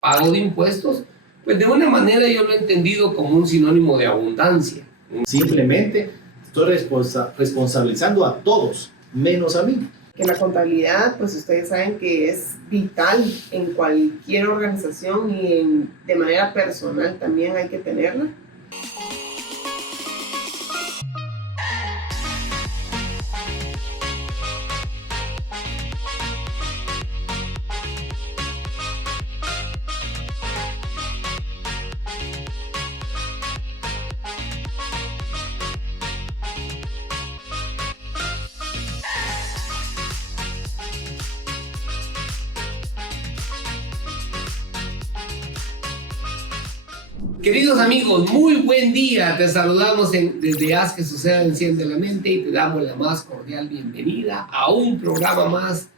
pago de impuestos, pues de una manera yo lo he entendido como un sinónimo de abundancia. Simplemente estoy responsabilizando a todos, menos a mí. Que la contabilidad, pues ustedes saben que es vital en cualquier organización y de manera personal también hay que tenerla. Queridos amigos, muy buen día. Te saludamos desde Haz que Suceda, Enciende la Mente y te damos la más cordial bienvenida a un programa más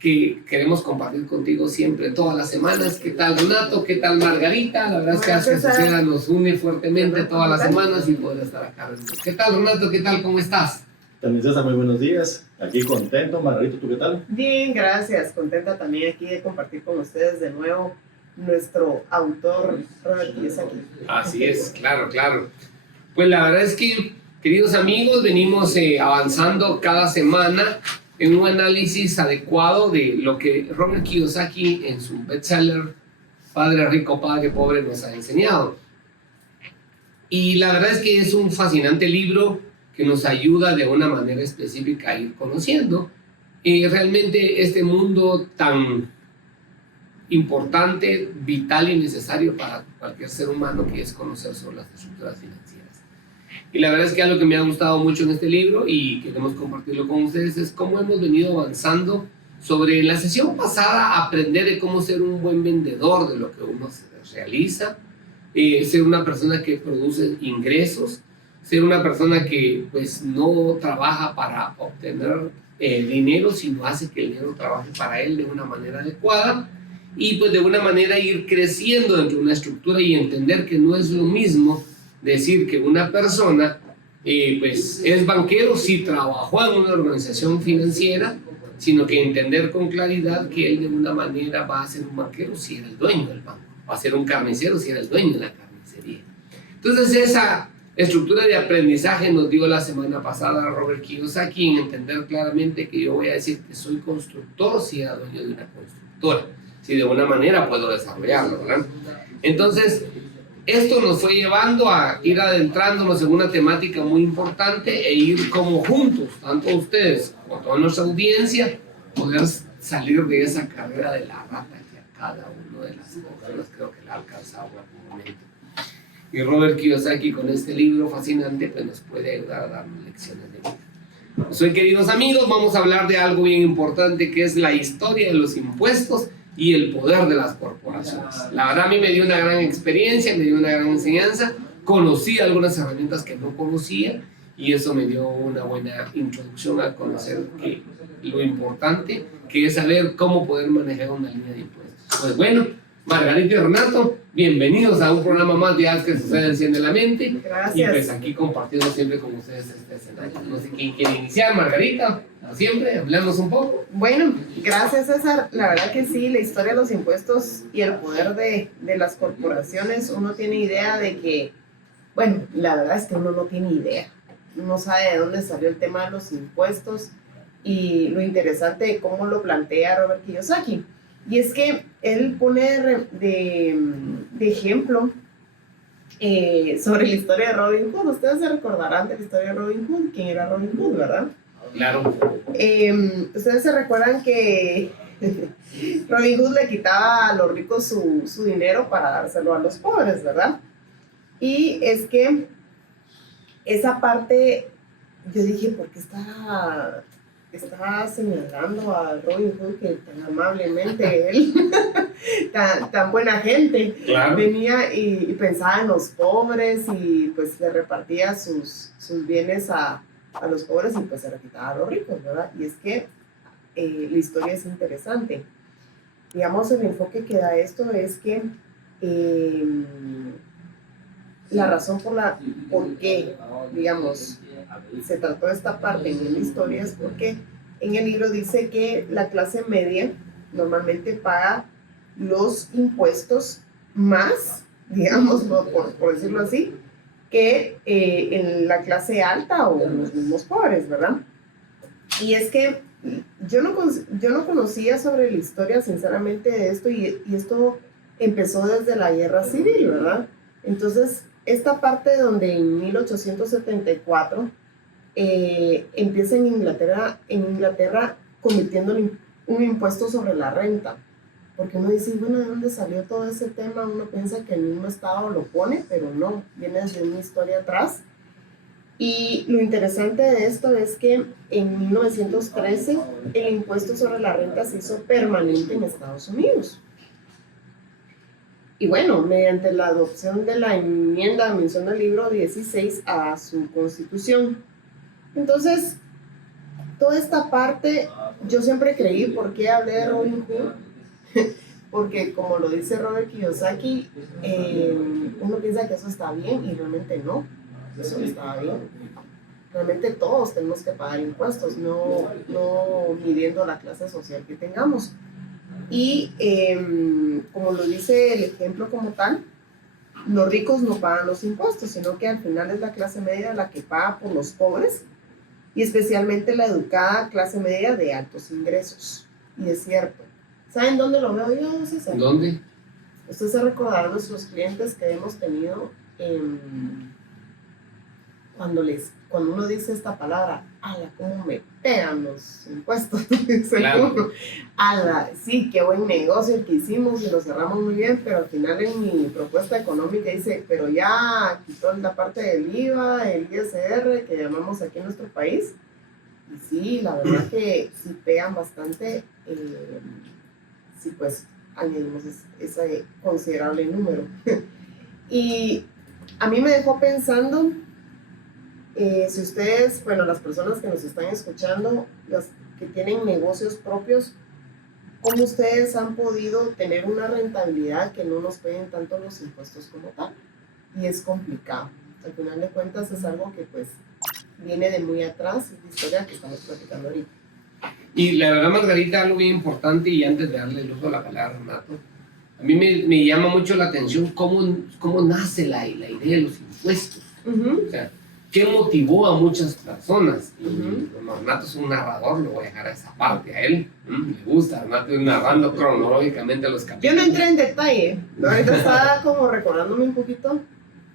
que queremos compartir contigo siempre, todas las semanas. ¿Qué tal, Renato? ¿Qué tal, Margarita? La verdad es que Haz que Suceda nos une fuertemente todas las semanas y poder estar acá. ¿Qué tal, Renato? ¿Qué tal? ¿Cómo estás? También César, muy buenos días. Aquí contento. Margarita, ¿tú qué tal? Bien, gracias. Contenta también aquí de compartir con ustedes de nuevo nuestro autor Robert Kiyosaki. Así es, claro. Pues la verdad es que, queridos amigos, venimos avanzando cada semana en un análisis adecuado de lo que Robert Kiyosaki en su bestseller Padre Rico, Padre Pobre nos ha enseñado. Y la verdad es que es un fascinante libro que nos ayuda de una manera específica a ir conociendo realmente este mundo tan importante, vital y necesario para cualquier ser humano, que es conocer sobre las estructuras financieras. Y la verdad es que algo que me ha gustado mucho en este libro y queremos compartirlo con ustedes es cómo hemos venido avanzando sobre, en la sesión pasada, aprender de cómo ser un buen vendedor de lo que uno realiza, ser una persona que produce ingresos, ser una persona que pues no trabaja para obtener dinero, sino hace que el dinero trabaje para él de una manera adecuada. Y pues de una manera ir creciendo dentro de una estructura y entender que no es lo mismo decir que una persona pues es banquero si trabajó en una organización financiera, sino que entender con claridad que él de una manera va a ser un banquero si era el dueño del banco, va a ser un carnicero si era el dueño de la carnicería. Entonces esa estructura de aprendizaje nos dio la semana pasada Robert Kiyosaki, en entender claramente que yo voy a decir que soy constructor si era dueño de una constructora, si de una manera puedo desarrollarlo, ¿verdad? Entonces, esto nos fue llevando a ir adentrándonos en una temática muy importante e ir como juntos, tanto ustedes como toda nuestra audiencia, poder salir de esa carrera de la rata que a cada uno de las personas creo que la ha alcanzado en algún momento. Y Robert Kiyosaki con este libro fascinante pues nos puede ayudar a darnos lecciones de vida. Pues hoy, queridos amigos, vamos a hablar de algo bien importante que es la historia de los impuestos y el poder de las corporaciones. La verdad a mí me dio una gran experiencia, me dio una gran enseñanza, conocí algunas herramientas que no conocía y eso me dio una buena introducción a conocer que lo importante que es saber cómo poder manejar una línea de impuestos. Pues bueno, Margarita y Renato, bienvenidos a un programa más de Haz que Suceda, Enciende la Mente. Gracias. Y pues aquí compartiendo siempre con ustedes este escenario. No sé quién quiere iniciar, Margarita, como siempre, hablemos un poco. Bueno, gracias César. La verdad que sí, la historia de los impuestos y el poder de las corporaciones, uno tiene idea de que, bueno, la verdad es que uno no tiene idea. No sabe de dónde salió el tema de los impuestos y lo interesante de cómo lo plantea Robert Kiyosaki. Y es que él pone de ejemplo sobre la historia de Robin Hood. Ustedes se recordarán de la historia de Robin Hood. ¿Quién era Robin Hood, verdad? Claro. Ustedes se recuerdan que Robin Hood le quitaba a los ricos su dinero para dárselo a los pobres, ¿verdad? Y es que esa parte, yo dije, ¿por qué está señalando a Robin Hood, que tan amablemente él, tan buena gente, Claro. venía y pensaba en los pobres y pues le repartía sus bienes a los pobres y pues se le quitaba a los ricos, ¿verdad? Y es que la historia es interesante. Digamos, el enfoque que da esto es que la razón por qué, digamos, se trató esta parte en la historia es porque en el libro dice que la clase media normalmente paga los impuestos más, digamos, por decirlo así, que en la clase alta o los mismos pobres, ¿verdad? Y es que yo no conocía sobre la historia, sinceramente, de esto, y esto empezó desde la guerra civil, ¿verdad? Entonces, esta parte donde en 1874 empieza en Inglaterra convirtiendo un impuesto sobre la renta. Porque uno dice, bueno, ¿de dónde salió todo ese tema? Uno piensa que el mismo Estado lo pone, pero no, viene desde una historia atrás. Y lo interesante de esto es que en 1913 el impuesto sobre la renta se hizo permanente en Estados Unidos. Y bueno, mediante la adopción de la enmienda de mención del libro 16 a su constitución. Entonces, toda esta parte, yo siempre creí, ¿por qué hablé de Robin Hood? Porque como lo dice Robert Kiyosaki, uno piensa que eso está bien y realmente no, eso no estaba bien. Realmente todos tenemos que pagar impuestos, no midiendo la clase social que tengamos. Y como lo dice el ejemplo como tal, los ricos no pagan los impuestos, sino que al final es la clase media la que paga por los pobres, y especialmente la educada clase media de altos ingresos. Y es cierto. ¿Saben dónde lo veo yo, César? ¿Dónde? Ustedes se recordarán nuestros clientes que hemos tenido cuando uno dice esta palabra, ala, cómo me pegan los impuestos. Claro. Ala, sí, qué buen negocio el que hicimos y lo cerramos muy bien, pero al final en mi propuesta económica dice, pero ya quitó la parte del IVA, el ISR que llamamos aquí en nuestro país. Y sí, la verdad que sí pegan bastante. Sí, pues añadimos ese considerable número. Y a mí me dejó pensando, si ustedes, bueno, las personas que nos están escuchando, las que tienen negocios propios, ¿cómo ustedes han podido tener una rentabilidad que no nos peguen tanto los impuestos como tal? Y es complicado. Al final de cuentas es algo que pues viene de muy atrás, es la historia que estamos platicando ahorita. Y la verdad, Margarita, algo bien importante, y antes de darle el uso a la palabra a Renato, a mí me llama mucho la atención cómo nace la idea de los impuestos. O sea, ¿qué motivó a muchas personas? Y Renato es un narrador, lo voy a dejar a esa parte a él. Me gusta, Renato es narrando cronológicamente los capítulos. Yo no entré en detalle, ¿no? Ahorita estaba como recordándome un poquito,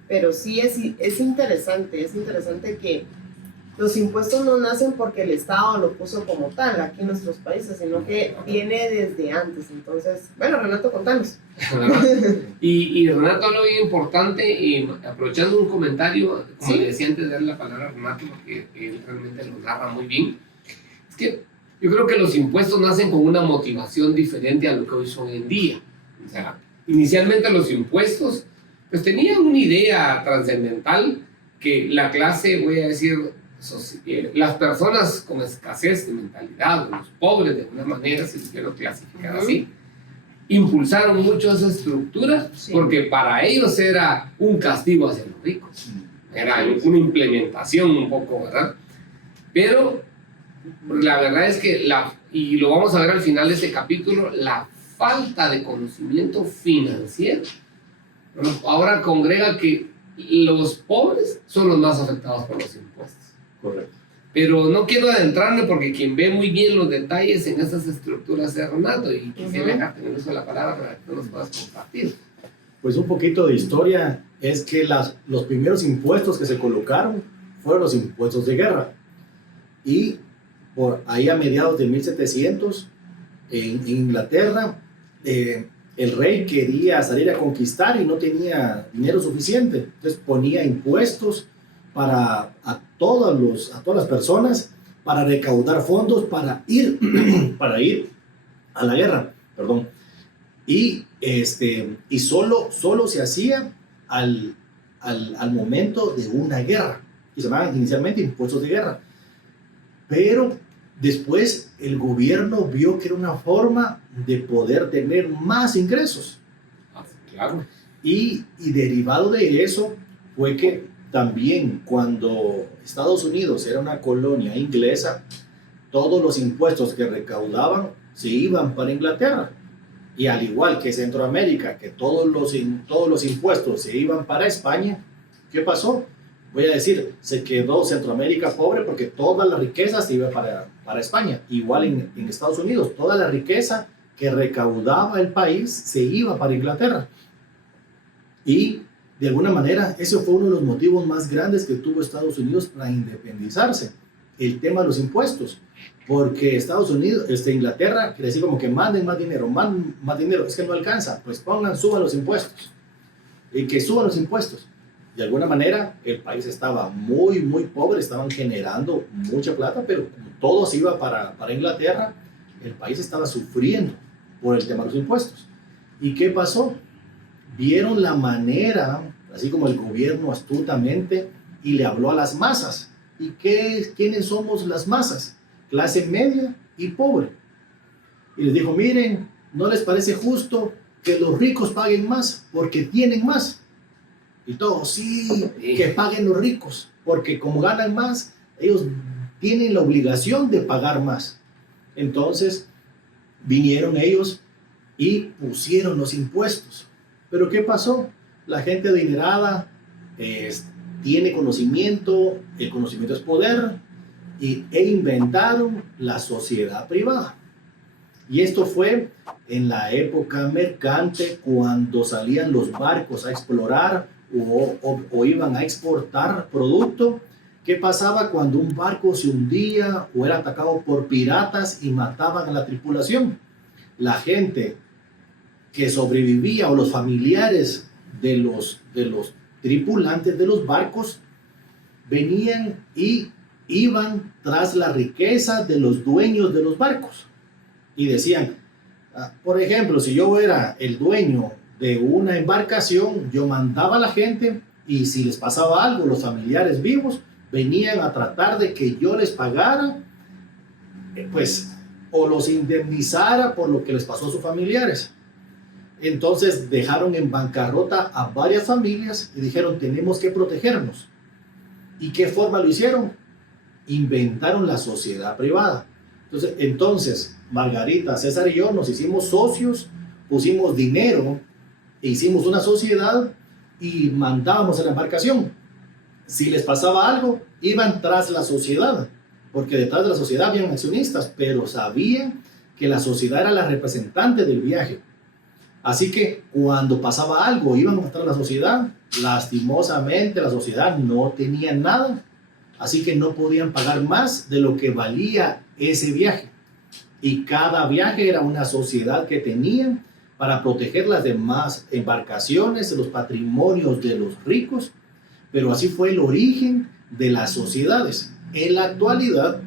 pero sí es interesante que los impuestos no nacen porque el Estado lo puso como tal aquí en nuestros países, sino que viene desde antes. Entonces, bueno, Renato, contanos. Y Renato, algo bien importante, y aprovechando un comentario, como le decía antes de darle la palabra a Renato, porque él realmente lo narra muy bien, es que yo creo que los impuestos nacen con una motivación diferente a lo que hoy son en día. O sea, inicialmente los impuestos pues tenían una idea trascendental que la clase, voy a decir, las personas con escasez de mentalidad, los pobres de alguna manera, si lo quiero clasificar así, impulsaron mucho esa estructura, porque para ellos era un castigo hacia los ricos, era una implementación un poco, ¿verdad? Pero la verdad es que, y lo vamos a ver al final de este capítulo, la falta de conocimiento financiero, ¿no? Ahora congrega que los pobres son los más afectados por los impuestos. Correcto. Pero no quiero adentrarme porque quien ve muy bien los detalles en esas estructuras es Renato, y quisiera dejarte en uso de la palabra para que tú nos puedas compartir. Pues un poquito de historia es que los primeros impuestos que se colocaron fueron los impuestos de guerra. Y por ahí a mediados de 1700, en Inglaterra, el rey quería salir a conquistar y no tenía dinero suficiente. Entonces ponía impuestos a todas las personas para recaudar fondos para ir a la guerra, perdón. Y solo se hacía al momento de una guerra, y se llamaban inicialmente impuestos de guerra, pero después el gobierno vio que era una forma de poder tener más ingresos. Claro. Y derivado de eso fue que también cuando Estados Unidos era una colonia inglesa, todos los impuestos que recaudaban se iban para Inglaterra. y al igual que Centroamérica, que todos los impuestos se iban para España, ¿qué pasó? Voy a decir, se quedó Centroamérica pobre porque toda la riqueza se iba para España. Igual en Estados Unidos, toda la riqueza que recaudaba el país se iba para Inglaterra. Y de alguna manera, ese fue uno de los motivos más grandes que tuvo Estados Unidos para independizarse, el tema de los impuestos. Porque Estados Unidos, Inglaterra, quiere decir como que manden más dinero, más dinero, es que no alcanza, pues suban los impuestos. Y que suban los impuestos. De alguna manera, el país estaba muy, muy pobre, estaban generando mucha plata, pero como todo se iba para Inglaterra, el país estaba sufriendo por el tema de los impuestos. ¿Y qué pasó? Vieron la manera, así como el gobierno astutamente, y le habló a las masas. ¿Y quiénes somos las masas? Clase media y pobre. Y les dijo, miren, ¿no les parece justo que los ricos paguen más porque tienen más? Y todos, sí, que paguen los ricos, porque como ganan más, ellos tienen la obligación de pagar más. Entonces, vinieron ellos y pusieron los impuestos. Pero ¿qué pasó? La gente adinerada tiene conocimiento, el conocimiento es poder, e inventaron la sociedad privada. Y esto fue en la época mercante, cuando salían los barcos a explorar o iban a exportar producto. ¿Qué pasaba cuando un barco se hundía o era atacado por piratas y mataban a la tripulación? La gente que sobrevivía o los familiares de los tripulantes de los barcos venían y iban tras la riqueza de los dueños de los barcos y decían, por ejemplo, si yo era el dueño de una embarcación, yo mandaba a la gente, y si les pasaba algo, los familiares vivos venían a tratar de que yo les pagara, pues, o los indemnizara por lo que les pasó a sus familiares. Entonces dejaron en bancarrota a varias familias y dijeron, tenemos que protegernos. ¿Y qué forma lo hicieron? Inventaron la sociedad privada. Entonces Margarita, César y yo nos hicimos socios, pusimos dinero e hicimos una sociedad y mandábamos a la embarcación. Si les pasaba algo, iban tras la sociedad, porque detrás de la sociedad habían accionistas, pero sabían que la sociedad era la representante del viaje. Así que cuando pasaba algo, iban tras la sociedad. Lastimosamente, la sociedad no tenía nada, así que no podían pagar más de lo que valía ese viaje. Y cada viaje era una sociedad que tenían para proteger las demás embarcaciones, los patrimonios de los ricos. Pero así fue el origen de las sociedades. En la actualidad,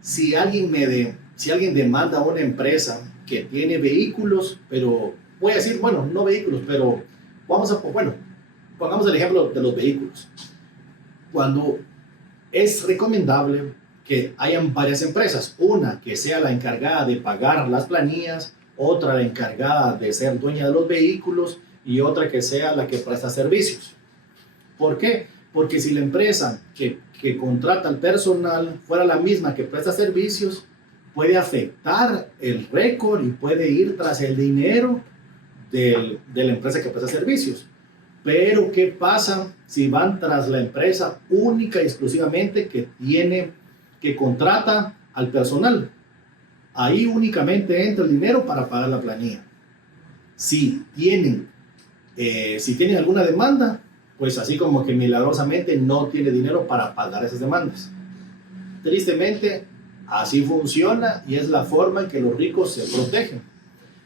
si alguien demanda a una empresa que tiene vehículos, pero voy a decir, bueno, no vehículos, pero pongamos el ejemplo de los vehículos. Cuando es recomendable que hayan varias empresas, una que sea la encargada de pagar las planillas, otra la encargada de ser dueña de los vehículos y otra que sea la que presta servicios. ¿Por qué? Porque si la empresa que contrata al personal fuera la misma que presta servicios, puede afectar el récord y puede ir tras el dinero de la empresa que presta servicios. Pero ¿qué pasa si van tras la empresa única y exclusivamente que contrata al personal? Ahí únicamente entra el dinero para pagar la planilla. Si tienen alguna demanda, pues así como que milagrosamente no tiene dinero para pagar esas demandas. Tristemente, así funciona y es la forma en que los ricos se protegen.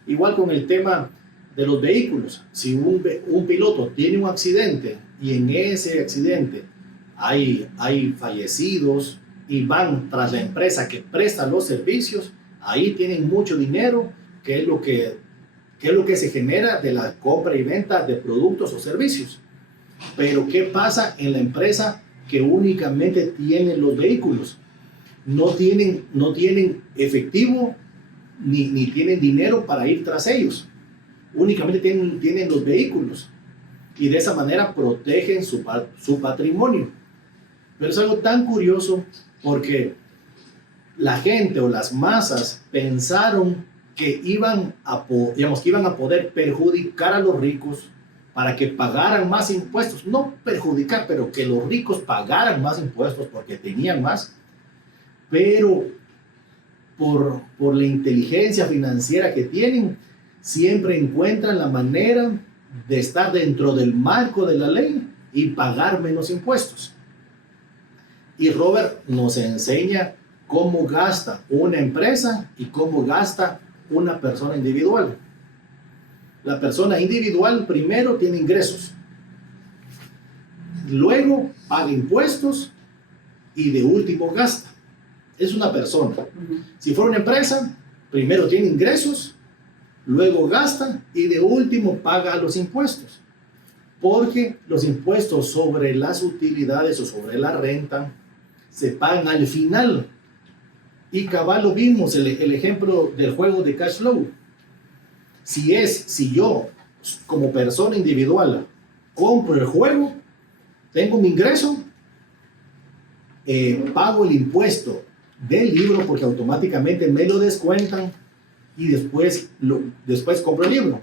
Igual con el tema de los vehículos. Si un piloto tiene un accidente y en ese accidente hay fallecidos y van tras la empresa que presta los servicios, ahí tienen mucho dinero, que es lo que se genera de la compra y venta de productos o servicios. Pero ¿qué pasa en la empresa que únicamente tiene los vehículos? No tienen efectivo ni tienen dinero para ir tras ellos. Únicamente tienen los vehículos y de esa manera protegen su patrimonio. Pero es algo tan curioso porque la gente o las masas pensaron que iban a poder perjudicar a los ricos para que pagaran más impuestos. No perjudicar, pero que los ricos pagaran más impuestos porque tenían más. Pero por la inteligencia financiera que tienen, siempre encuentran la manera de estar dentro del marco de la ley y pagar menos impuestos. Y Robert nos enseña cómo gasta una empresa y cómo gasta una persona individual. La persona individual primero tiene ingresos, luego paga impuestos y de último gasta. Es una persona. Si fuera una empresa, primero tiene ingresos, luego gasta y de último paga los impuestos. Porque los impuestos sobre las utilidades o sobre la renta se pagan al final. Y cabal lo vimos, el ejemplo del juego de cash flow. Si yo como persona individual compro el juego, tengo mi ingreso, pago el impuesto del libro porque automáticamente me lo descuentan y después compro el libro.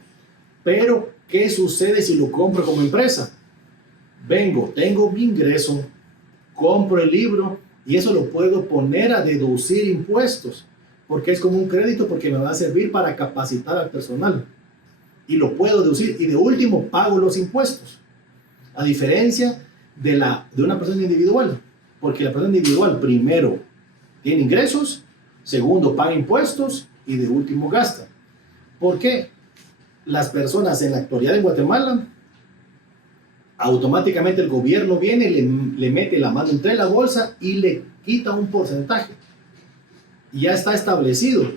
Pero, ¿qué sucede si lo compro como empresa? Tengo mi ingreso, compro el libro y eso lo puedo poner a deducir impuestos porque es como un crédito porque me va a servir para capacitar al personal y lo puedo deducir y de último pago los impuestos, a diferencia de una persona individual, porque la persona individual primero tiene ingresos, segundo paga impuestos y de último gasta. ¿Por qué? Las personas en la actualidad en Guatemala, automáticamente el gobierno viene, le mete la mano entre la bolsa y le quita un porcentaje. Y ya está establecido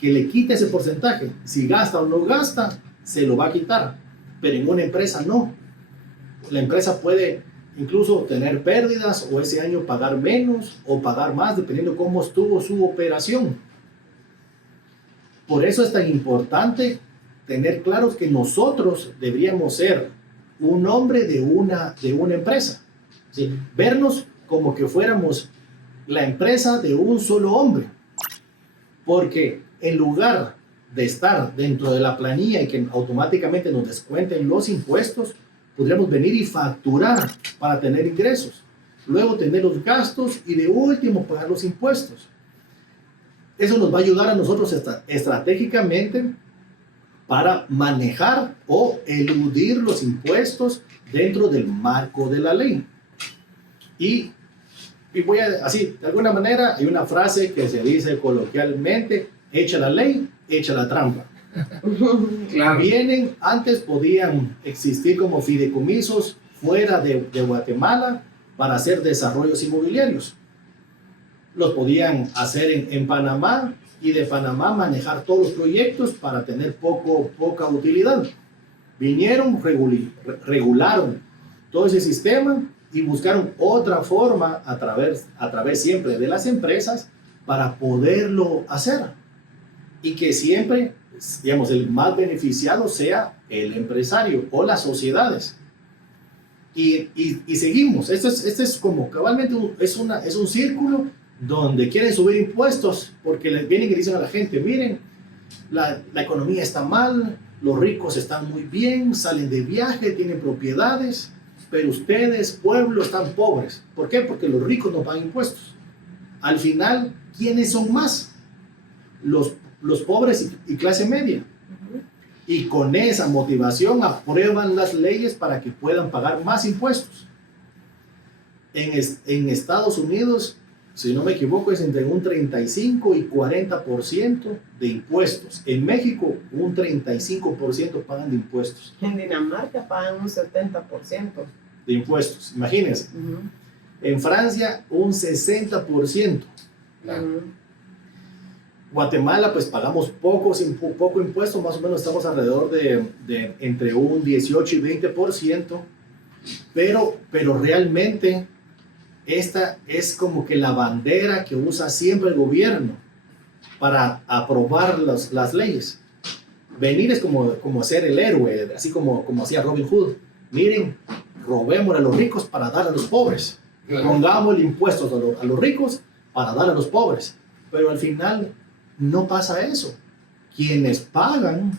que le quita ese porcentaje. Si gasta o no gasta, se lo va a quitar. Pero en una empresa no. La empresa puede incluso tener pérdidas o ese año pagar menos o pagar más, dependiendo cómo estuvo su operación. Por eso es tan importante tener claros que nosotros deberíamos ser un hombre de una empresa, ¿sí? Vernos como que fuéramos la empresa de un solo hombre, porque en lugar de estar dentro de la planilla y que automáticamente nos descuenten los impuestos, podríamos venir y facturar para tener ingresos, luego tener los gastos y de último pagar los impuestos. Eso nos va a ayudar a nosotros estratégicamente para manejar o eludir los impuestos dentro del marco de la ley. Y voy a, así, de alguna manera, hay una frase que se dice coloquialmente: echa la ley, echa la trampa. Claro. Antes podían existir como fideicomisos fuera de Guatemala para hacer desarrollos inmobiliarios. Los podían hacer en Panamá y de Panamá manejar todos los proyectos para tener poca utilidad. Vinieron, regularon todo ese sistema y buscaron otra forma a través siempre de las empresas para poderlo hacer. Y que siempre, digamos, el más beneficiado sea el empresario o las sociedades. Y seguimos. Esto es como cabalmente es un círculo donde quieren subir impuestos porque les vienen y dicen a la gente: miren, la economía está mal, los ricos están muy bien, salen de viaje, tienen propiedades, pero ustedes, pueblo, están pobres. ¿Por qué? Porque los ricos no pagan impuestos. Al final, ¿quiénes son más? Los pobres y clase media. Y con esa motivación aprueban las leyes para que puedan pagar más impuestos. En Estados Unidos, si no me equivoco, es entre un 35 y 40% de impuestos. En México, un 35% pagan de impuestos. En Dinamarca pagan un 70%. De impuestos, imagínense. En Francia, un 60%. Guatemala, pues pagamos poco impuesto, más o menos estamos alrededor de entre un 18 y 20%, pero realmente esta es como que la bandera que usa siempre el gobierno para aprobar las leyes. Venir es como ser el héroe, así como hacía Robin Hood. Miren, robémosle a los ricos para dar a los pobres. Pongamos impuestos a los ricos para dar a los pobres. Pero al final no pasa eso. quienes pagan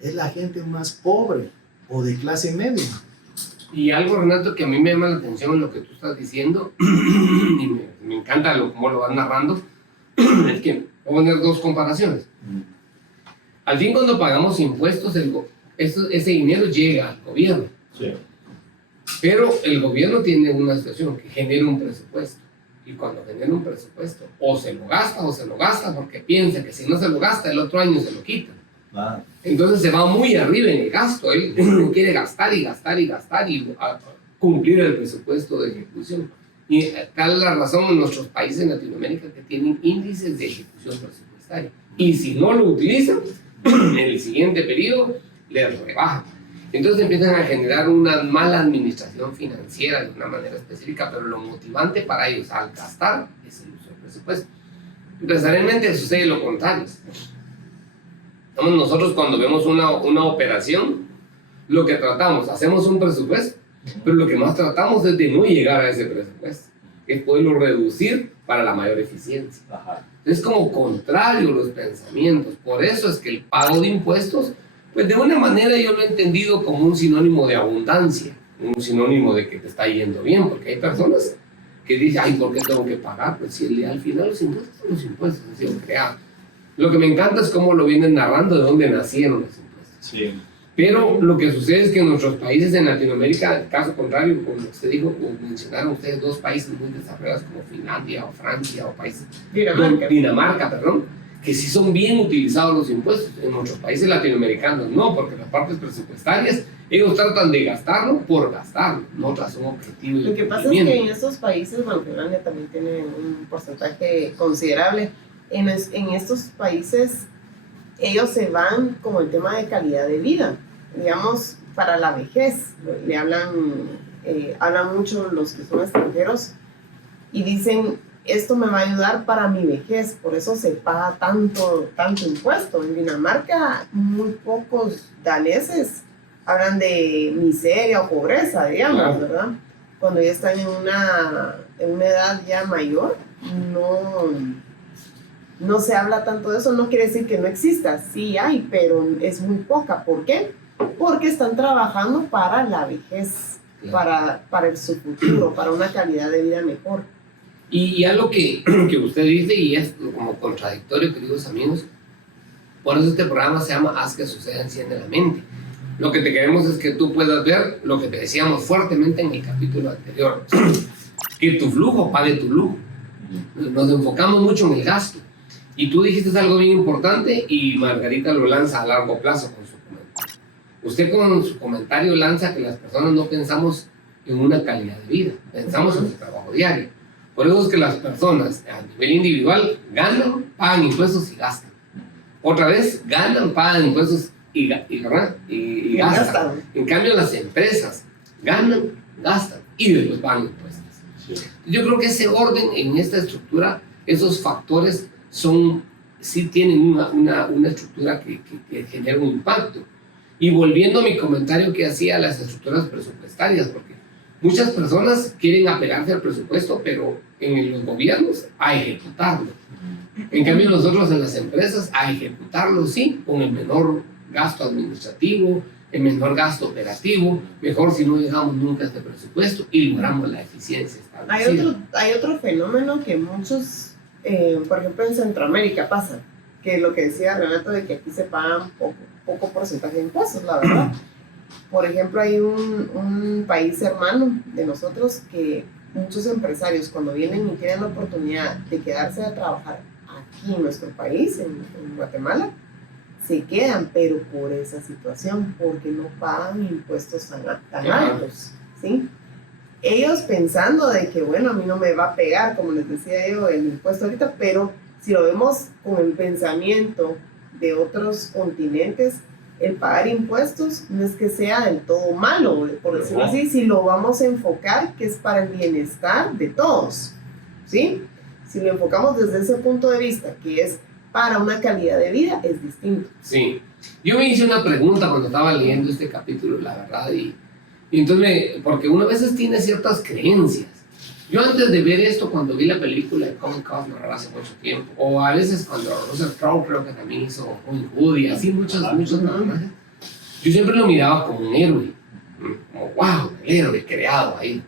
es la gente más pobre o de clase media. Y algo, Renato, que a mí me llama la atención en lo que tú estás diciendo, y me encanta cómo lo vas narrando, es que voy a poner dos comparaciones. Al fin, cuando pagamos impuestos, ese dinero llega al gobierno. Sí. Pero el gobierno tiene una situación que genera un presupuesto. Y cuando genera un presupuesto, o se lo gasta porque piensa que si no se lo gasta, el otro año se lo quita. Ah. Entonces se va muy arriba en el gasto. Él quiere gastar y cumplir el presupuesto de ejecución. Y tal es la razón en nuestros países en Latinoamérica que tienen índices de ejecución presupuestaria. Y si no lo utilizan, en el siguiente periodo les rebajan. Entonces empiezan a generar una mala administración financiera de una manera específica, pero lo motivante para ellos al gastar es el uso del presupuesto. Empresarialmente sucede lo contrario. Nosotros cuando vemos una operación, lo que tratamos, hacemos un presupuesto, pero lo que más tratamos es de no llegar a ese presupuesto, es poderlo reducir para la mayor eficiencia. Ajá. Es como contrario los pensamientos. Por eso es que el pago de impuestos, pues de una manera yo lo he entendido como un sinónimo de abundancia, un sinónimo de que te está yendo bien, porque hay personas que dicen, ay, ¿por qué tengo que pagar? Pues si al final los impuestos son los impuestos, han sido creados. Lo que me encanta es cómo lo vienen narrando, de dónde nacieron los impuestos. Sí. Pero lo que sucede es que en nuestros países en Latinoamérica, caso contrario, como usted dijo, como mencionaron ustedes, dos países muy desarrollados como Finlandia o Francia o países Dinamarca, que sí son bien utilizados los impuestos. En nuestros países latinoamericanos no, porque las partes presupuestarias ellos tratan de gastarlo por gastarlo, no tras un objetivo. Lo que pasa es que en estos países, bueno, Finlandia también tiene un porcentaje considerable, en estos países ellos se van como el tema de calidad de vida, digamos, para la vejez. Le hablan mucho los que son extranjeros y dicen, esto me va a ayudar para mi vejez, por eso se paga tanto impuesto. En Dinamarca, muy pocos daneses hablan de miseria o pobreza, digamos, ¿verdad? Cuando ya están en una edad ya mayor, no se habla tanto de eso. No quiere decir que no exista, sí hay, pero es muy poca. ¿Por qué? Porque están trabajando para la vejez, para su futuro, para una calidad de vida mejor. Y algo que usted dice, y es como contradictorio, queridos amigos, por eso este programa se llama Haz que suceda, enciende la mente. Lo que te queremos es que tú puedas ver lo que te decíamos fuertemente en el capítulo anterior, que tu flujo pague tu lujo. Nos enfocamos mucho en el gasto. Y tú dijiste algo bien importante y Margarita lo lanza a largo plazo con su comentario. Usted con su comentario lanza que las personas no pensamos en una calidad de vida, pensamos en el trabajo diario. Por eso es que las personas a nivel individual ganan, pagan impuestos y gastan. Otra vez, ganan, pagan impuestos y gastan. En cambio, las empresas ganan, gastan y después pagan impuestos. Sí. Yo creo que ese orden en esta estructura, esos factores sí tienen una estructura que genera un impacto. Y volviendo a mi comentario que hacía las estructuras presupuestarias, porque muchas personas quieren apegarse al presupuesto, pero en los gobiernos a ejecutarlo. En cambio nosotros en las empresas a ejecutarlo, sí, con el menor gasto administrativo, el menor gasto operativo, mejor si no llegamos nunca a este presupuesto y logramos la eficiencia establecida. Hay otro fenómeno que muchos, por ejemplo en Centroamérica pasa, que lo que decía Renato de que aquí se pagan poco porcentaje de impuestos, la verdad. Por ejemplo, hay un país hermano de nosotros que muchos empresarios cuando vienen y tienen la oportunidad de quedarse a trabajar aquí en nuestro país, en Guatemala, se quedan, pero por esa situación, porque no pagan impuestos tan altos, ¿sí? Ellos pensando de que, bueno, a mí no me va a pegar, como les decía yo, el impuesto ahorita, pero si lo vemos con el pensamiento de otros continentes, el pagar impuestos no es que sea del todo malo, por decirlo así, si lo vamos a enfocar que es para el bienestar de todos, ¿sí? Si lo enfocamos desde ese punto de vista, que es para una calidad de vida, es distinto. Sí, yo me hice una pregunta cuando estaba leyendo este capítulo, la verdad, y entonces, porque uno a veces tiene ciertas creencias, Yo antes de ver esto, cuando vi la película de Kevin Costner hace mucho tiempo, o a veces cuando Russell Crowe creo que también hizo Robin Hood y así muchos personajes, yo siempre lo miraba como un héroe, como wow, el héroe creado ahí.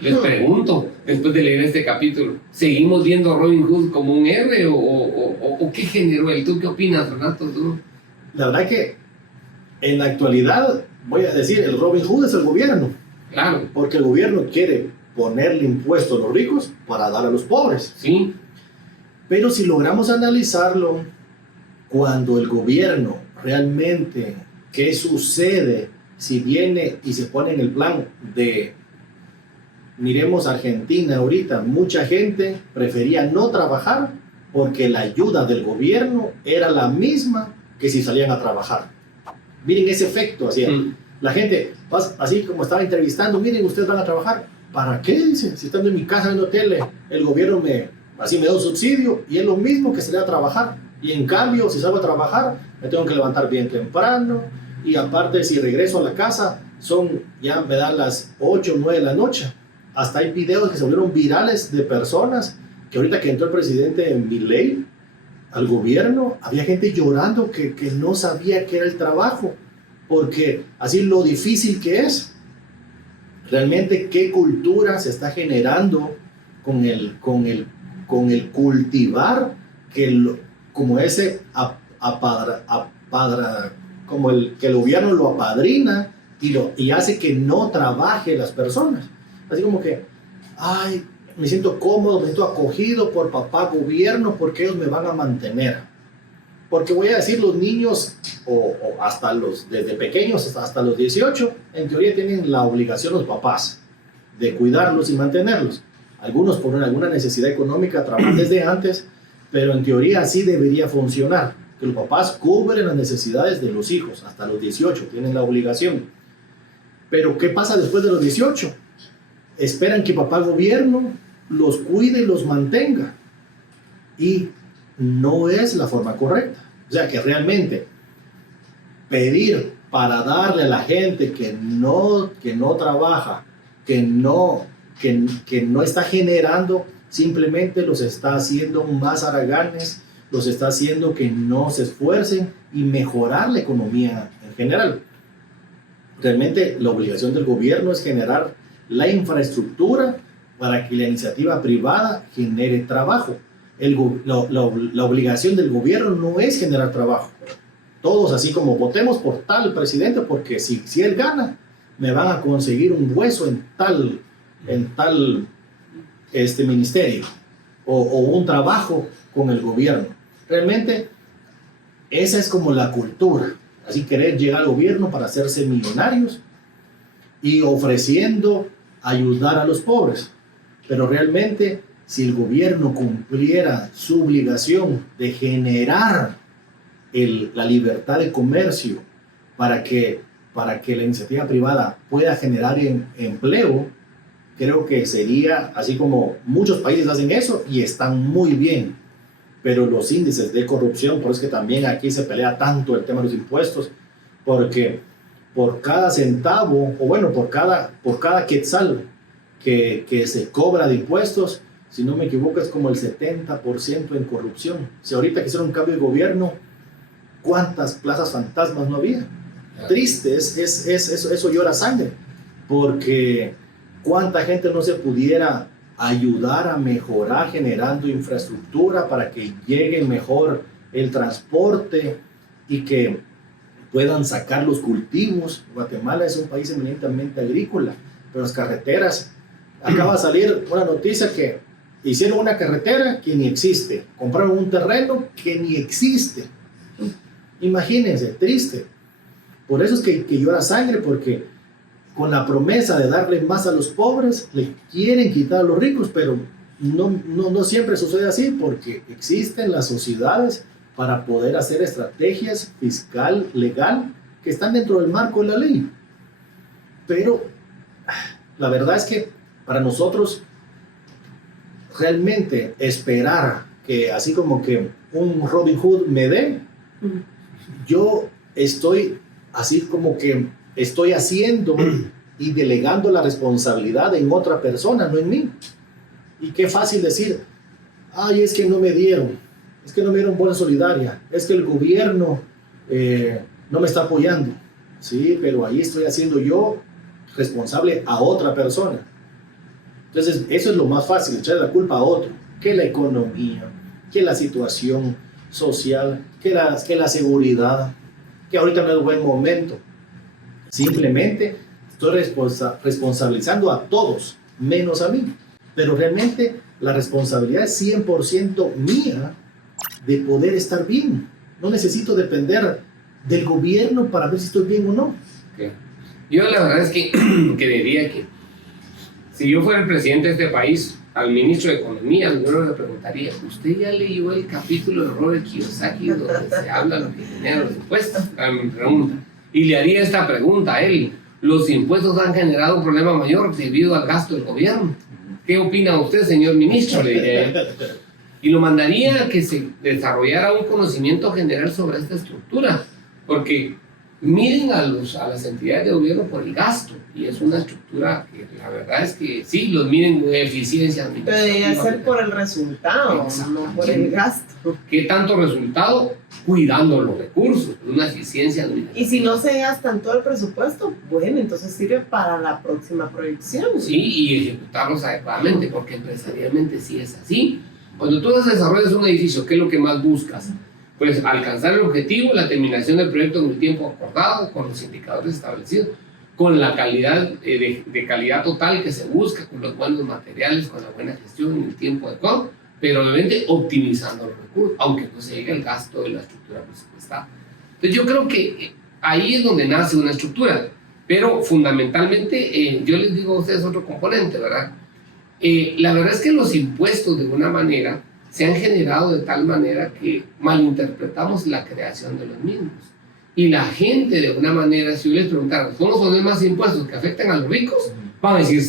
Les pregunto, después de leer este capítulo, ¿seguimos viendo a Robin Hood como un héroe o qué generó él? ¿Tú qué opinas, Renato? ¿Tú? La verdad que en la actualidad, voy a decir, el Robin Hood es el gobierno. Claro. Porque el gobierno quiere ponerle impuestos a los ricos para dar a los pobres. Sí. Pero si logramos analizarlo, cuando el gobierno realmente, ¿qué sucede si viene y se pone en el plan de, miremos Argentina ahorita, mucha gente prefería no trabajar porque la ayuda del gobierno era la misma que si salían a trabajar. Miren ese efecto, así. La gente, así como estaba entrevistando, miren, ustedes van a trabajar. ¿Para qué? Dice, si estando en mi casa viendo tele, el gobierno me da un subsidio y es lo mismo que salir a trabajar. Y en cambio, si salgo a trabajar, me tengo que levantar bien temprano. Y aparte, si regreso a la casa, ya me dan las 8 o 9 de la noche. Hasta hay videos que se volvieron virales de personas que ahorita que entró el presidente Milei al gobierno, había gente llorando que no sabía qué era el trabajo, porque así lo difícil que es. Realmente qué cultura se está generando con el cultivar como ese como que el gobierno lo apadrina y hace que no trabaje las personas. Así como que, ay, me siento cómodo, me siento acogido por papá gobierno porque ellos me van a mantener. Porque voy a decir, los niños, o hasta desde pequeños hasta los 18, en teoría tienen la obligación los papás de cuidarlos y mantenerlos. Algunos por alguna necesidad económica trabajan desde antes, pero en teoría así debería funcionar, que los papás cubren las necesidades de los hijos, hasta los 18 tienen la obligación. Pero ¿qué pasa después de los 18? Esperan que papá gobierno los cuide y los mantenga. Y no es la forma correcta. O sea, que realmente pedir para darle a la gente que no trabaja, que no está generando, simplemente los está haciendo más haraganes, los está haciendo que no se esfuercen y mejorar la economía en general. Realmente la obligación del gobierno es generar la infraestructura para que la iniciativa privada genere trabajo. La obligación del gobierno no es generar trabajo. Todos así como votemos por tal presidente porque si él gana, me van a conseguir un hueso en tal ministerio o un trabajo con el gobierno. Realmente esa es como la cultura. Así querer llegar al gobierno para hacerse millonarios y ofreciendo ayudar a los pobres. Pero realmente, si el gobierno cumpliera su obligación de generar la libertad de comercio para que la iniciativa privada pueda generar empleo, creo que sería así como muchos países hacen eso y están muy bien. Pero los índices de corrupción, por eso que también aquí se pelea tanto el tema de los impuestos, porque por cada centavo, o bueno, por cada quetzal que se cobra de impuestos, si no me equivoco, es como el 70% en corrupción. Si ahorita que hicieron un cambio de gobierno, ¿cuántas plazas fantasmas no había? Triste, eso llora sangre, porque cuánta gente no se pudiera ayudar a mejorar generando infraestructura para que llegue mejor el transporte y que puedan sacar los cultivos. Guatemala es un país eminentemente agrícola, pero las carreteras, acaba de salir una noticia que hicieron una carretera que ni existe, compraron un terreno que ni existe. Imagínense, triste. Por eso es que llora sangre, porque con la promesa de darle más a los pobres, le quieren quitar a los ricos, pero no siempre sucede así, porque existen las sociedades para poder hacer estrategias fiscal, legal, que están dentro del marco de la ley. Pero la verdad es que para nosotros realmente esperar que así como que un Robin Hood me dé, yo estoy así como que estoy haciendo y delegando la responsabilidad en otra persona, no en mí. Y qué fácil decir, ay, es que no me dieron bolsa solidaria, es que el gobierno no me está apoyando. Sí, pero ahí estoy haciendo yo responsable a otra persona. Entonces, eso es lo más fácil, echarle la culpa a otro, que la economía, que la situación social, que la seguridad, que ahorita no es buen momento. Simplemente estoy responsabilizando a todos, menos a mí. Pero realmente la responsabilidad es 100% mía de poder estar bien. No necesito depender del gobierno para ver si estoy bien o no. Okay. Yo la verdad es que diría que si yo fuera el presidente de este país, al ministro de Economía, yo le preguntaría, ¿usted ya leyó el capítulo de Robert Kiyosaki donde se habla lo que generan los impuestos? Me pregunta. Y le haría esta pregunta a él. Los impuestos han generado un problema mayor debido al gasto del gobierno. ¿Qué opina usted, señor ministro? Le diría. Y lo mandaría a que se desarrollara un conocimiento general sobre esta estructura. Porque miden a las entidades de gobierno por el gasto. Y es una estructura que la verdad es que sí, los miden con eficiencia administrativa. Pero debería ser por el resultado, no por el gasto. ¿Qué tanto resultado? Cuidando los recursos, una eficiencia administrativa. Y si no se gastan todo el presupuesto, bueno, entonces sirve para la próxima proyección. Sí, y ejecutarlos adecuadamente, porque empresarialmente sí es así. Cuando tú desarrollas un edificio, ¿qué es lo que más buscas? Pues alcanzar el objetivo, la terminación del proyecto en el tiempo acordado, con los indicadores establecidos, con la calidad de calidad total que se busca, con los buenos materiales, con la buena gestión en el tiempo adecuado, pero obviamente optimizando los recursos, aunque no se llegue el gasto de la estructura presupuestal. Entonces yo creo que ahí es donde nace una estructura, pero fundamentalmente yo les digo a ustedes otro componente, ¿verdad? La verdad es que los impuestos de una manera se han generado de tal manera que malinterpretamos la creación de los mismos. Y la gente de una manera, si yo les preguntara, ¿cómo son más impuestos que afectan a los ricos? Van a decir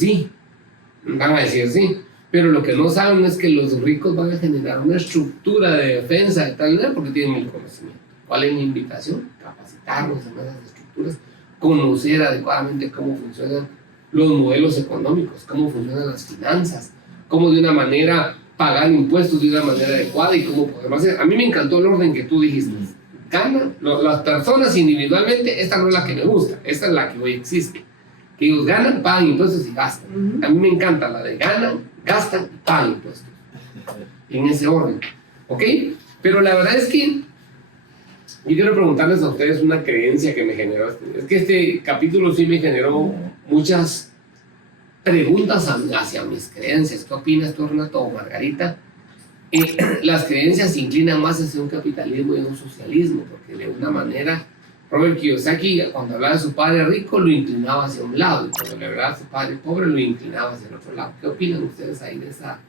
sí, pero lo que no saben es que los ricos van a generar una estructura de defensa de tal manera porque tienen el conocimiento. ¿Cuál es mi invitación? Capacitarnos en esas estructuras, conocer adecuadamente cómo funcionan los modelos económicos, cómo funcionan las finanzas, cómo de una manera pagar impuestos de una manera adecuada y cómo podemos hacer. A mí me encantó el orden que tú dijiste. Ganan las personas individualmente, esta no es la que me gusta, esta es la que hoy existe. Que ellos ganan, pagan impuestos y gastan. A mí me encanta la de ganan, gastan y pagan impuestos. En ese orden. ¿Ok? Pero la verdad es que yo quiero preguntarles a ustedes una creencia que me generó. Es que este capítulo sí me generó muchas preguntas hacia mis creencias. ¿Qué opinas tú, Renato o Margarita? Las creencias se inclinan más hacia un capitalismo y un socialismo, porque de una manera Robert Kiyosaki, cuando hablaba de su padre rico, lo inclinaba hacia un lado, y cuando le hablaba de su padre pobre, lo inclinaba hacia el otro lado. ¿Qué opinan ustedes ahí de esa?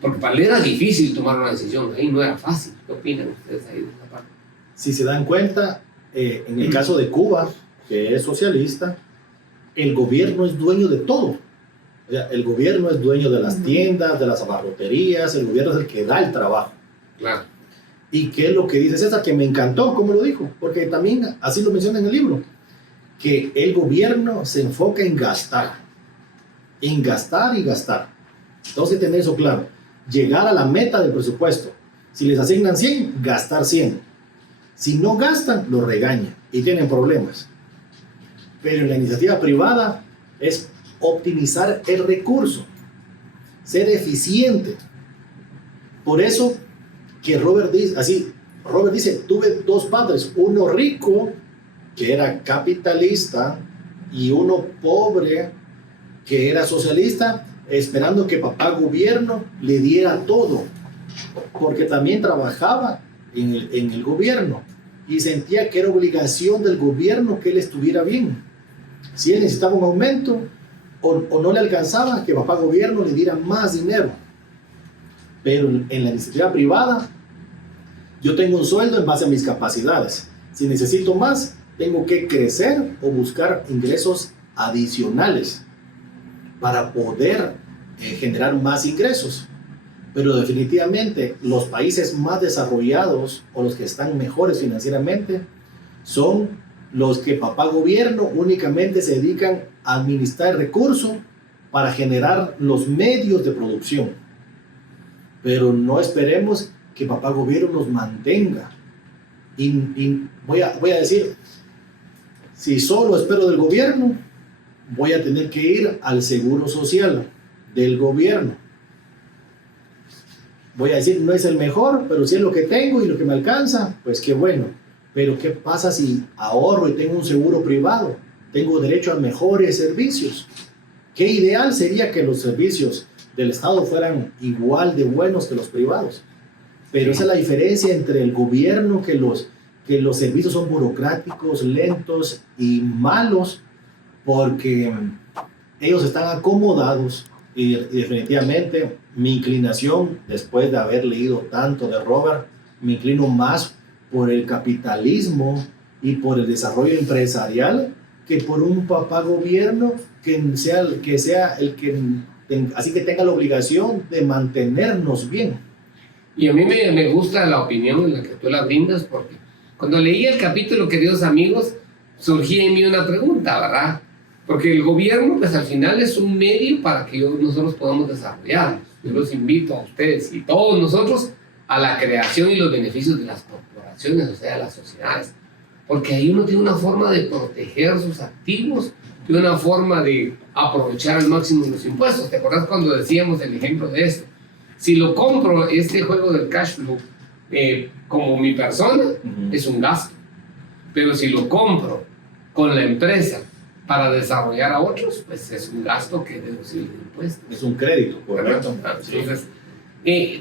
Porque para él era difícil tomar una decisión, ahí no era fácil. ¿Qué opinan ustedes ahí de esa parte? Si se dan cuenta, en el caso de Cuba, que es socialista, el gobierno es dueño de todo. O sea, el gobierno es dueño de las tiendas, de las abarroterías, el gobierno es el que da el trabajo. Claro. ¿Y qué es lo que dice César? Que me encantó, como lo dijo, porque también así lo menciona en el libro, que el gobierno se enfoca en gastar y gastar. Entonces, tener eso claro, llegar a la meta del presupuesto. Si les asignan 100, gastar 100. Si no gastan, lo regañan y tienen problemas. Pero en la iniciativa privada es optimizar el recurso, ser eficiente. Por eso que Robert dice, tuve dos padres, uno rico, que era capitalista, y uno pobre, que era socialista, esperando que papá gobierno le diera todo, porque también trabajaba en el gobierno, y sentía que era obligación del gobierno que él estuviera bien. Si él necesitaba un aumento, o no le alcanzaba, que papá gobierno le diera más dinero. Pero en la iniciativa privada, yo tengo un sueldo en base a mis capacidades. Si necesito más, tengo que crecer o buscar ingresos adicionales para poder generar más ingresos. Pero definitivamente los países más desarrollados o los que están mejores financieramente son los que papá gobierno únicamente se dedican a administrar recursos para generar los medios de producción. pero no esperemos que papá gobierno nos mantenga. Y voy a decir, si solo espero del gobierno, voy a tener que ir al seguro social del gobierno. Voy a decir, no es el mejor, pero si es lo que tengo y lo que me alcanza, pues qué bueno. Pero ¿qué pasa si ahorro y tengo un seguro privado? Tengo derecho a mejores servicios. Qué ideal sería que los servicios del Estado fueran igual de buenos que los privados. Pero esa es la diferencia entre el gobierno, que los servicios son burocráticos, lentos y malos, porque ellos están acomodados. Y definitivamente mi inclinación, después de haber leído tanto de Robert, me inclino más por el capitalismo y por el desarrollo empresarial que por un papá gobierno que sea el que así que tenga la obligación de mantenernos bien. Y a mí me gusta la opinión en la que tú la brindas, porque cuando leí el capítulo, queridos amigos, surgía en mí una pregunta, ¿verdad? Porque el gobierno, pues al final es un medio para que nosotros podamos desarrollarnos. Yo los invito a ustedes y todos nosotros a la creación y los beneficios de las corporaciones, o sea, de las sociedades. Porque ahí uno tiene una forma de proteger sus activos, tiene una forma de aprovechar al máximo los impuestos. ¿Te acuerdas cuando decíamos el ejemplo de esto? Si lo compro, este juego del cash flow, como mi persona, es un gasto. Pero si lo compro con la empresa para desarrollar a otros, pues es un gasto que es deducible de impuestos. Es un crédito, correcto. Entonces,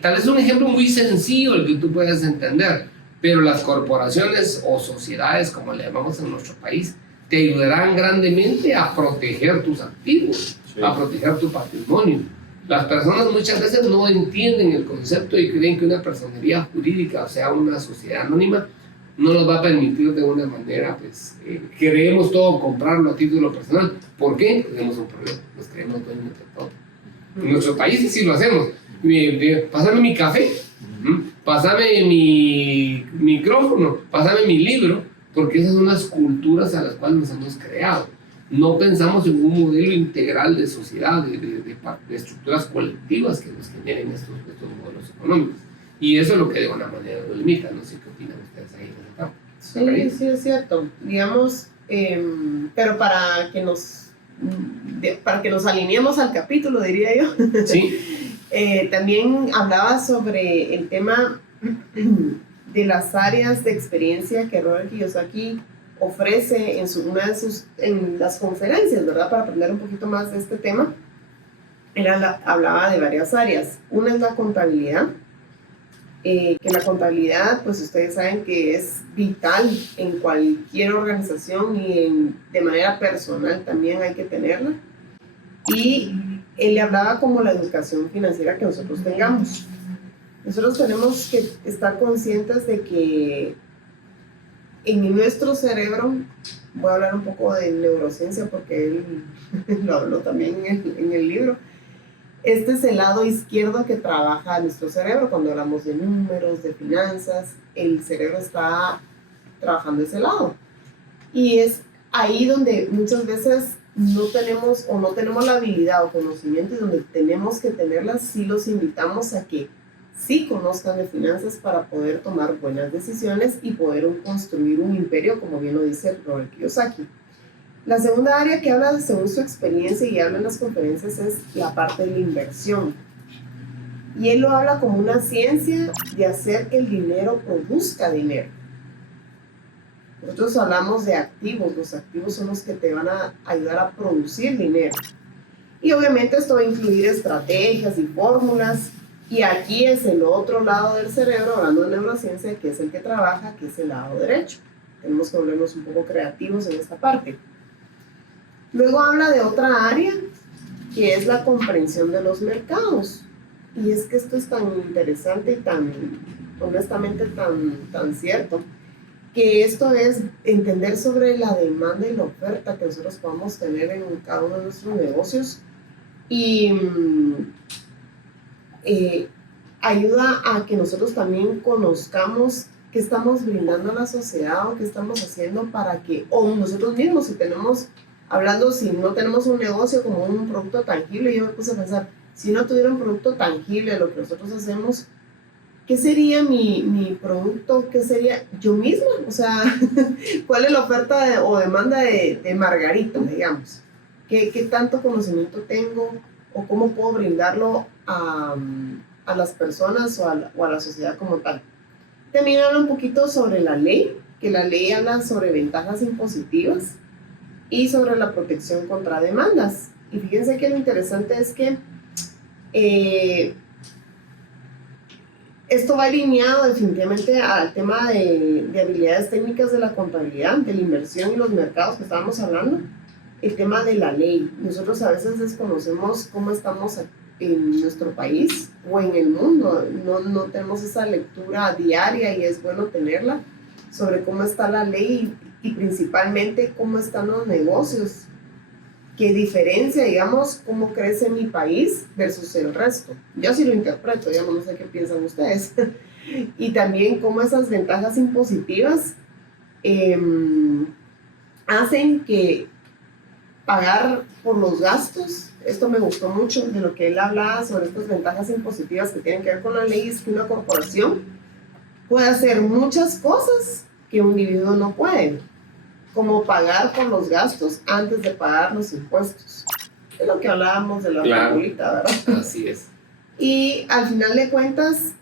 tal vez es un ejemplo muy sencillo el que tú puedas entender, pero las corporaciones o sociedades, como le llamamos en nuestro país, te ayudarán grandemente a proteger tus activos, a proteger tu patrimonio. Las personas muchas veces no entienden el concepto y creen que una personería jurídica, o sea, una sociedad anónima, no nos va a permitir de una manera, pues, queremos todo comprarlo a título personal. ¿Por qué? Tenemos un problema, nos creemos dueños de todo. En nuestros países sí lo hacemos. Pásame mi café, pásame mi micrófono, pásame mi libro, porque esas son las culturas a las cuales nos hemos creado. No pensamos en un modelo integral de sociedad, de estructuras colectivas que nos generen estos modelos económicos. Y eso es lo que de alguna manera lo limita. No sé qué opinan ustedes ahí en esa parte. Sí, es cierto. Digamos, pero para que nos alineemos al capítulo, diría yo. Sí. También hablaba sobre el tema de las áreas de experiencia que Robert Kiyosaki ofrece en las conferencias, ¿verdad? Para aprender un poquito más de este tema. Él hablaba de varias áreas. Una es la contabilidad, que la contabilidad, pues ustedes saben que es vital en cualquier organización y de manera personal también hay que tenerla. Y él le hablaba como la educación financiera que nosotros tengamos. Nosotros tenemos que estar conscientes de que en nuestro cerebro, voy a hablar un poco de neurociencia porque él lo habló también en el libro, este es el lado izquierdo que trabaja nuestro cerebro. Cuando hablamos de números, de finanzas, el cerebro está trabajando ese lado. Y es ahí donde muchas veces no tenemos la habilidad o conocimiento, y donde tenemos que tenerlas. Sí los invitamos a que sí conozcan de finanzas para poder tomar buenas decisiones y poder construir un imperio, como bien lo dice Robert Kiyosaki. La segunda área que habla según su experiencia y habla en las conferencias es la parte de la inversión. Y él lo habla como una ciencia de hacer que el dinero produzca dinero. Nosotros hablamos de activos. Los activos son los que te van a ayudar a producir dinero. Y obviamente esto va a incluir estrategias y fórmulas. Y aquí es el otro lado del cerebro, hablando de neurociencia, que es el que trabaja, que es el lado derecho. Tenemos que volvernos un poco creativos en esta parte. Luego habla de otra área, que es la comprensión de los mercados. Y es que esto es tan interesante y tan, honestamente, tan cierto, que esto es entender sobre la demanda y la oferta que nosotros podamos tener en cada uno de nuestros negocios. Y ayuda a que nosotros también conozcamos qué estamos brindando a la sociedad o qué estamos haciendo para que, o nosotros mismos, si no tenemos un negocio como un producto tangible. Yo me puse a pensar, si no tuviera un producto tangible de lo que nosotros hacemos, ¿qué sería mi producto? ¿Qué sería yo misma? O sea, ¿cuál es la oferta o demanda de Margarita, digamos? ¿Qué tanto conocimiento tengo o cómo puedo brindarlo a las personas o a la sociedad como tal? También habla un poquito sobre la ley, que la ley habla sobre ventajas impositivas y sobre la protección contra demandas. Y fíjense que lo interesante es que esto va alineado definitivamente al tema de habilidades técnicas de la contabilidad, de la inversión y los mercados que estábamos hablando. El tema de la ley. Nosotros a veces desconocemos cómo estamos en nuestro país o en el mundo. No tenemos esa lectura diaria y es bueno tenerla sobre cómo está la ley y principalmente cómo están los negocios. ¿Qué diferencia, digamos, cómo crece mi país versus el resto? Yo sí lo interpreto, digamos, no sé qué piensan ustedes. Y también cómo esas ventajas impositivas hacen que pagar por los gastos, esto me gustó mucho de lo que él hablaba sobre estas ventajas impositivas que tienen que ver con la ley, es que una corporación puede hacer muchas cosas que un individuo no puede, como pagar por los gastos antes de pagar los impuestos. Es lo que hablábamos de la formulita, ¿verdad? Así es. Y al final de cuentas,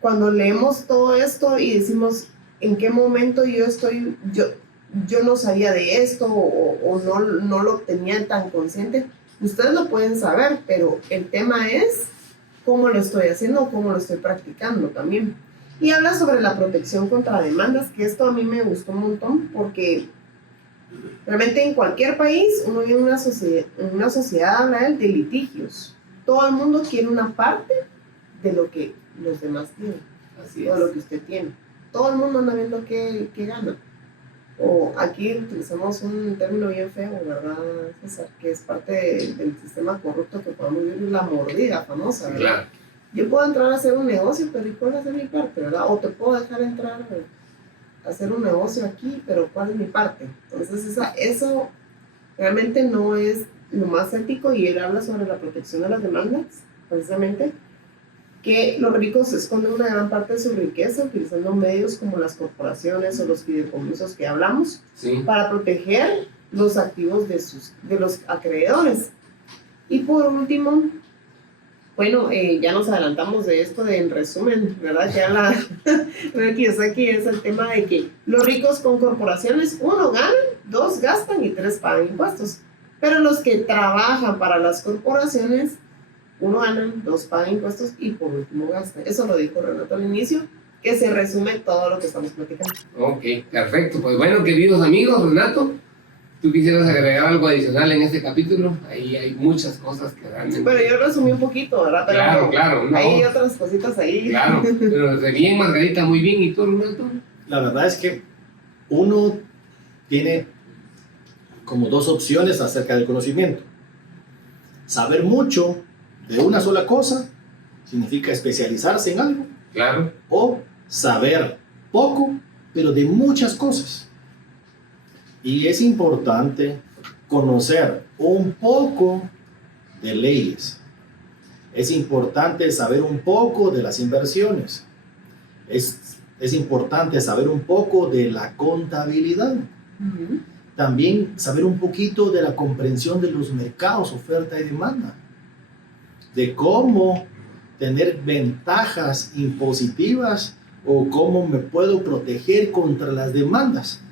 cuando leemos todo esto y decimos, ¿en qué momento yo no sabía de esto o no lo tenía tan consciente? Ustedes lo pueden saber, pero el tema es cómo lo estoy haciendo o cómo lo estoy practicando también. Y habla sobre la protección contra demandas, que esto a mí me gustó un montón porque realmente en cualquier país uno vive en una sociedad habla de litigios. Todo el mundo quiere una parte de lo que los demás tienen, Así o es. lo que usted tiene. Todo el mundo anda viendo qué gana. O aquí utilizamos un término bien feo, ¿verdad, César? Que es parte del sistema corrupto que podemos vivir, la mordida famosa, ¿verdad? Claro. Yo puedo entrar a hacer un negocio, pero ¿y cuál va a ser mi parte, verdad? O te puedo dejar entrar a hacer un negocio aquí, pero ¿cuál es mi parte? Entonces eso realmente no es lo más ético y él habla sobre la protección de las demandas, precisamente, que los ricos esconden una gran parte de su riqueza utilizando medios como las corporaciones o los fideicomisos que hablamos, Sí. para proteger los activos de los acreedores. Y por último, bueno, ya nos adelantamos de esto en resumen, ¿verdad? Que habla Kiyosaki es el tema de que los ricos con corporaciones, 1, ganan, 2, gastan y 3, pagan impuestos. Pero los que trabajan para las corporaciones, 1, ganan, 2, pagan impuestos y por último gastan. Eso lo dijo Renato al inicio, que se resume todo lo que estamos platicando. Ok, perfecto. Pues bueno, queridos amigos, Renato, ¿tú quisieras agregar algo adicional en este capítulo? Ahí hay muchas cosas que realmente... Bueno, yo resumí un poquito, ¿verdad? Pero Claro, no. hay otras cositas ahí. Claro, pero de bien, Margarita, muy bien. ¿Y tú, Renato? La verdad es que uno tiene como 2 opciones acerca del conocimiento. Saber mucho de una sola cosa significa especializarse en algo, Claro. o saber poco, pero de muchas cosas. Y es importante conocer un poco de leyes. Es importante saber un poco de las inversiones. Es importante saber un poco de la contabilidad. Uh-huh. También saber un poquito de la comprensión de los mercados, oferta y demanda. De cómo tener ventajas impositivas o cómo me puedo proteger contra las demandas.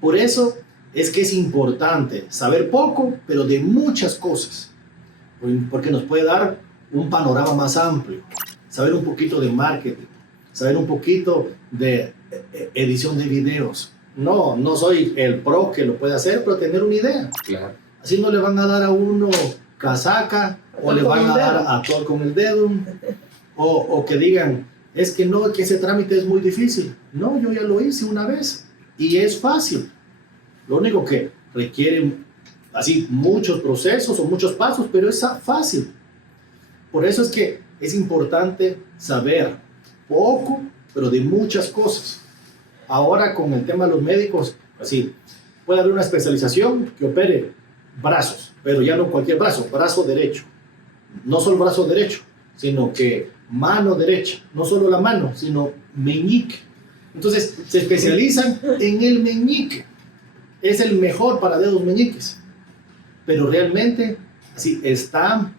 Por eso es que es importante saber poco, pero de muchas cosas, porque nos puede dar un panorama más amplio. Saber un poquito de marketing, saber un poquito de edición de videos. No soy el pro que lo puede hacer, pero tener una idea. Claro. Así no le van a dar a uno casaca o le van a dar a todo con el dedo, o que digan, es que no, que ese trámite es muy difícil. No, yo ya lo hice una vez y es fácil. Lo único que requiere así muchos procesos o muchos pasos, pero es fácil. Por eso es que es importante saber poco, pero de muchas cosas. Ahora con el tema de los médicos, así puede haber una especialización que opere brazos, pero ya no cualquier brazo, brazo derecho. No solo brazo derecho, sino que mano derecha, no solo la mano, sino meñique. Entonces se especializan en el meñique. Es el mejor para dedos meñiques, pero realmente así está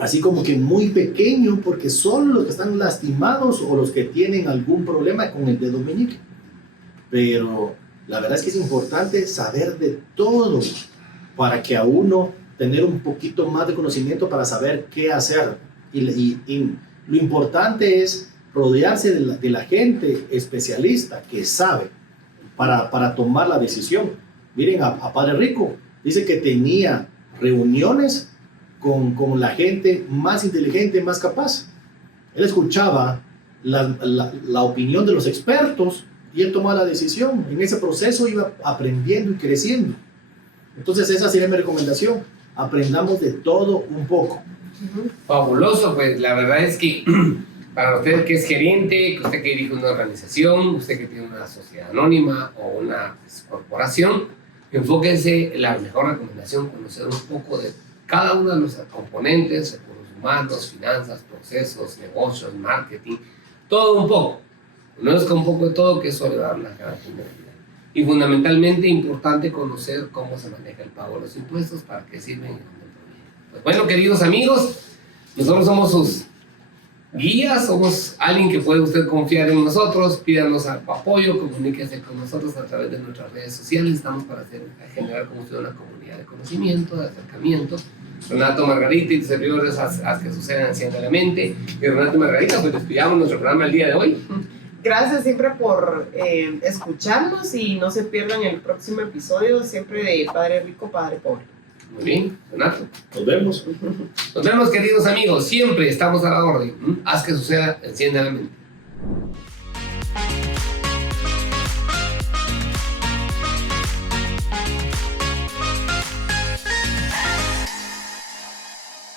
así como que muy pequeño, porque son los que están lastimados o los que tienen algún problema con el dedo meñique. Pero la verdad es que es importante saber de todo para que a uno tener un poquito más de conocimiento para saber qué hacer. Y lo importante es rodearse de la gente especialista que sabe para tomar la decisión. Miren, a Padre Rico dice que tenía reuniones con la gente más inteligente, más capaz. Él escuchaba la opinión de los expertos y él tomaba la decisión. En ese proceso iba aprendiendo y creciendo. Entonces esa sería mi recomendación. Aprendamos de todo un poco. Fabuloso, pues la verdad es que para usted que es gerente, que usted que dirige una organización, usted que tiene una sociedad anónima o una corporación, enfóquense en la mejor recomendación, conocer un poco de cada uno de los componentes, recursos humanos, finanzas, procesos, negocios, marketing, todo un poco. No es con un poco de todo que eso le va a dar una gran finalidad. Y fundamentalmente importante conocer cómo se maneja el pago de los impuestos, para qué sirven y dónde provienen. Pues bueno, queridos amigos, nosotros somos sus guías, somos alguien que puede usted confiar en nosotros, pídanos apoyo, comuníquese con nosotros a través de nuestras redes sociales. Estamos para generar con usted una comunidad de conocimiento, de acercamiento. Renato, Margarita y servidores, haz que sucedan enciendidamente. Y Renato y Margarita, pues despidamos nuestro programa el día de hoy. Gracias siempre por escucharnos y no se pierdan el próximo episodio siempre de Padre Rico, Padre Pobre. Muy bien, Renato. Nos vemos. Nos vemos, queridos amigos. Siempre estamos a la orden. Haz que suceda, enciende la mente.